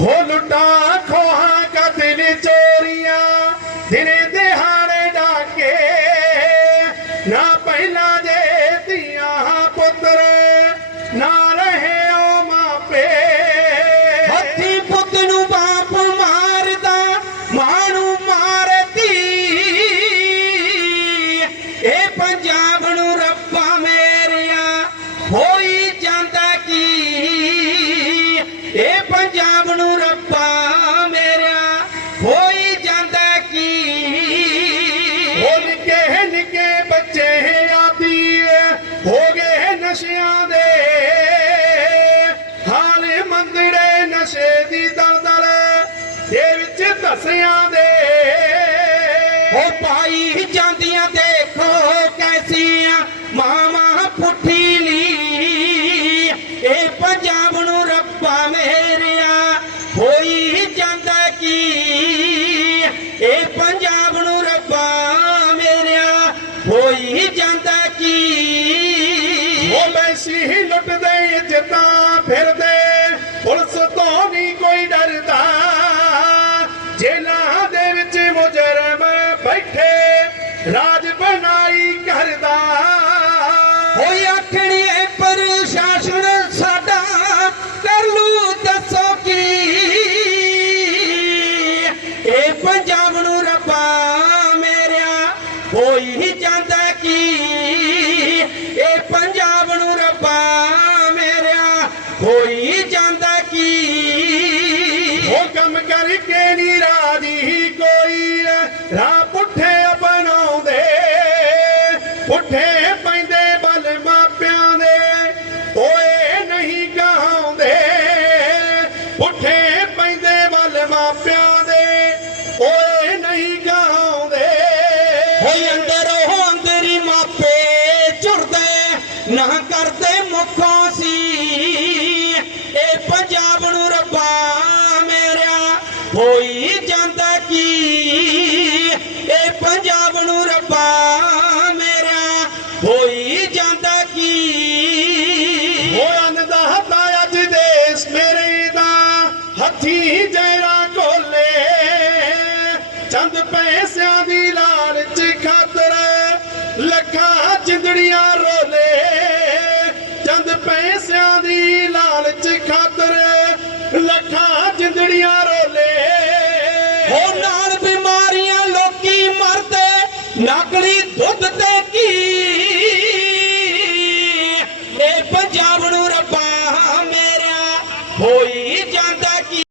ਹੋ ਲੁੱਟਾ ਖੋਹਾਂ ਕਤਲ ਚੋਰੀਆਂ ਦਿਨੇ ਦਿਹਾੜੇ ਡਾਕੇ। ਨਾ ਪਹਿਲਾਂ ਜੇ ਧੀਆਂ ਪੁੱਤਰ ਨਾ ਨਸ਼ਿਆਂ ਦੇ ਹਾਲੇ ਮੰਦੜੇ ਨਸ਼ੇ ਦੀ ਦਲਦਲ, ਦੇ ਵਿੱਚ ਧਸਿਆਂ ਦੇ। ਉਹ ਪਾਈ ਜਾਂਦੀਆਂ ਦੇਖੋ ਕੈਸੀਆਂ, ਮਾਵਾਂ ਪੁੱਠੀ ਲੀ ਇਹ ਪੰਜਾਬ ਨੂੰ ਰੱਬਾ ਮੇਰਿਆ, ਹੋਈ ਜਾਂਦਾ ਕੀ? ਇਹ ਪੰਜਾਬ ਨੂੰ ਰੱਬਾ ਮੇਰਿਆ, ਹੋਈ ਜਾਂਦਾ ਕੀ? ਉਹ ਹੀ ਲੁੱਟਦੇ ਇੱਜ਼ਤਾਂ ਫਿਰਦੇ। ਪੁਲਿਸ ਤੋਂ ਨਹੀਂ ਕੋਈ ਡਰਦਾ। ਜੇਲਾਂ ਦੇ ਵਿੱਚ ਮੁਜਰਮ ਬੈਠੇ, ਰਾਜ ਬਣਾਈ ਕਰਦਾ। ਹੋਈ ਆਖਣੀਏ ਪ੍ਰਸ਼ਾਸਨ ਸਾਡਾ, ਕਰ ਲੂ ਦੱਸੋ ਕੀ? ਇਹ ਪੰਜਾਬ ਨੂੰ ਰੱਬਾ ਮੇਰਿਆ, ਹੋਈ ਜਾਂਦਾ ਕੀ? ਹੋਈ ਜਾਂਦਾ ਕੀ? ਉਹ ਕੰਮ ਕਰਕੇ ਨੀ ਰਾਜੀ ਕੋਈ ਰਾਹ। ਪੁੱਠੇ ਅਪਣਾਉਂਦੇ ਪੁੱਠੇ ਪੈਂਦੇ ਬਲ ਮਾਪਿਆਂ ਦੇ। ਓਏ ਨਹੀਂ ਕਹਾਉਂਦੇ ਪੁੱਠੇ ਪੈਂਦੇ ਬਲ ਮਾਪਿਆਂ ਦੇ। ਓਏ ਨਹੀਂ ਕਹਾਉਂਦੇ। ਹੋਈ ਅੰਦਰ ਉਹ ਅੰਦਰੀ ਮਾਪੇ ਝੁਰਦੇ ਨਾ ਕਰਦੇ ਮੁਖੋਂ ਹੋਈ ਜਾਂਦਾ ਕੀ? ਇਹ ਪੰਜਾਬ ਨੂੰ ਰੱਬਾ ਮੇਰਿਆ ਹੋਈ ਜਾਂਦਾ ਕੀ? ਹੋਇਆ ਨਦਾਤਾ ਅੱਜ ਦੇਸ ਮੇਰੇ ਦਾ, ਹੱਥੀ ਜੈਰਾ ਕੋਲੇ ਚੰਦ ਪੈਸਿਆਂ ਦੀ ਲਾਲਚ ਖਾਤਰ ਲੱਖਾਂ ਚਿੰਦੜੀਆਂ ਰੋਲੇ। ਚੰਦ ਪੈਸਿਆਂ ਦੀ ਲਾਲਚ ਖਾਤਰ ਲੱਖਾਂ ਨਕਲੀ